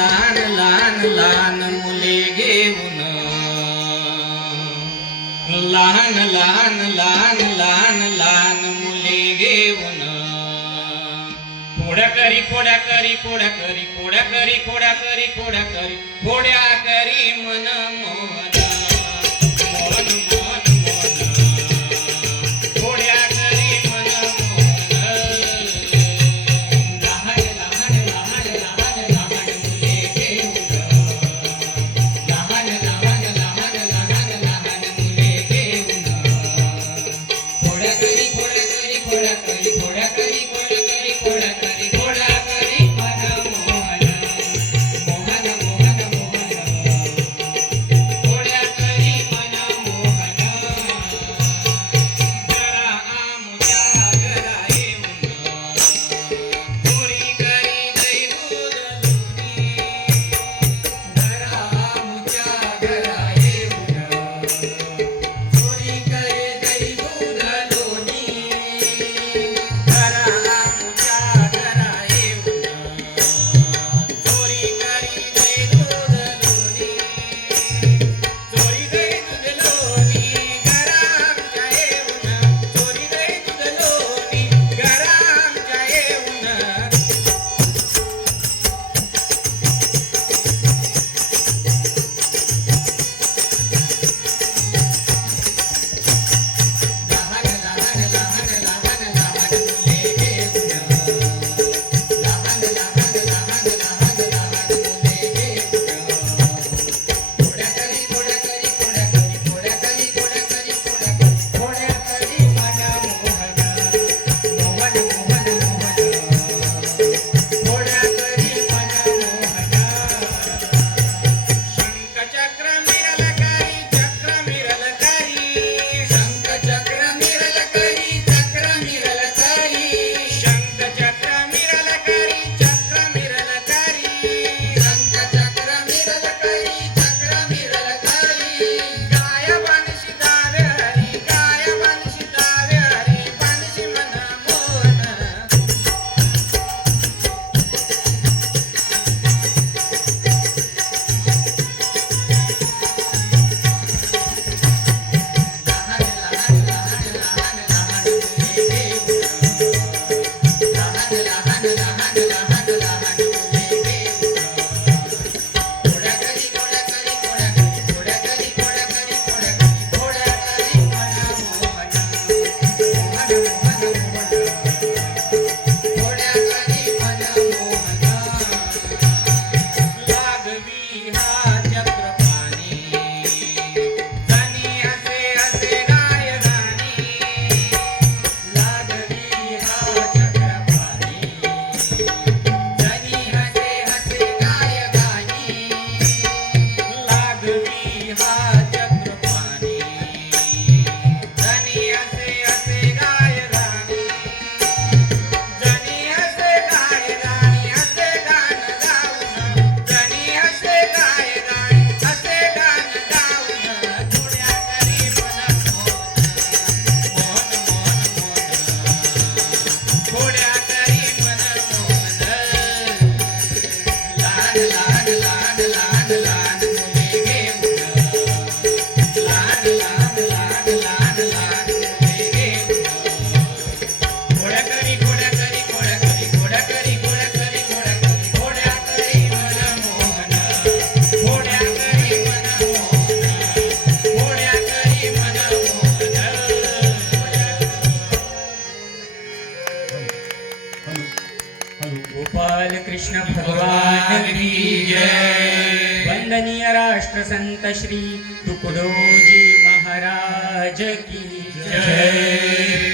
लहान लहान लहान मुले घेऊन लहान लहान लहान लहान लहान मुले घेऊन फोड्या करी फोड्या करी फोड्या करी फोड्या करी फोड्या करी फोड्या करी फोड्या करी मन मोहन मोहन मोहन मोहन फोड्या करी मन मोहन लहान लहान लहान लहान लहान मुले घेऊन लहान लहान लहान लहान लहान मुले घेऊन फोड्या करी फोड्या करी फोड्या करी फोड्या करी फोड्या करी फोड्या करी फोड्या करी मन मोहन मोहन मोहन मोहन फोड्या करी मन मोहन जरा आमच्या घरा येऊन चोरी करी गई दूध लोणी जरा आमच्या घरा येऊन चोरी करी गई दूध लोणी जरा आमच्या घरा येऊन चोरी करी गई दूध लोणी चोरी गई दूध लोणी घरा आमच्या येऊन चोरी गई दूध लोणी घरा आमच्या येऊन लहान लहान लहान लहान लहान मुले घेऊन लहान लहान लहान लहान लहान मुले घेऊन फोड्या करी फोड्या करी फोड्या करी फोड्या करी फोड्या करी फोड्या करी फोड्या करी मन मोहन मोहन मोहन मोहन फोड्या करी मन मोहन शंखचक्र मिरलकारी चक्र मिरलकारी शंखचक्र मिरलकारी चक्र मिरलकारी शंखचक्र मिरलकारी चक्र मिरलकारी शंखचक्र मिरलकारी चक्र मिरलकारी गाय बनशी दावे हरी गाय बनशी दावे हरी बनशी मन मोहन लहान लहान लहान लहान लहान मुले घेऊन लहान लहान लहान लहान लहान मुले घेऊन फोड्या करी फोड्या करी फोड्या करी फोड्या करी फोड्या करी फोड्या करी फोड्या करी मन मोहन मोहन मोहन मोहन फोड्या करी मन मोहन लागवी हा चक्रपाणी जनी असे असे गाय गाणी लागवी हा चक्रपाणी जनी असे असे गाय गाणी लागवी हा चक्रपाणी जनी असे असे गाय गाणी जनी असे गाय गाणी असे गाण गाऊन जनी असे गाय गाणी असे गाण गाऊन थोड्या करी मन मोहन मोहन मोहन थोड्या करी मन मोहन लहान लहान लहान लहान लहान मुले घेऊन लहान लहान लहान लहान लहान मुले घेऊन फोड्या करी फोड्या करी फोड्या करी फोड्या करी फोड्या करी फोड्या करी फोड्या करी मन मोहन फोड्या करी मन मोहन फोड्या करी मन मोहन गोपाल कृष्ण भगवान की जय वंदनीय राष्ट्र संत श्री तुकडोजी महाराज की जय।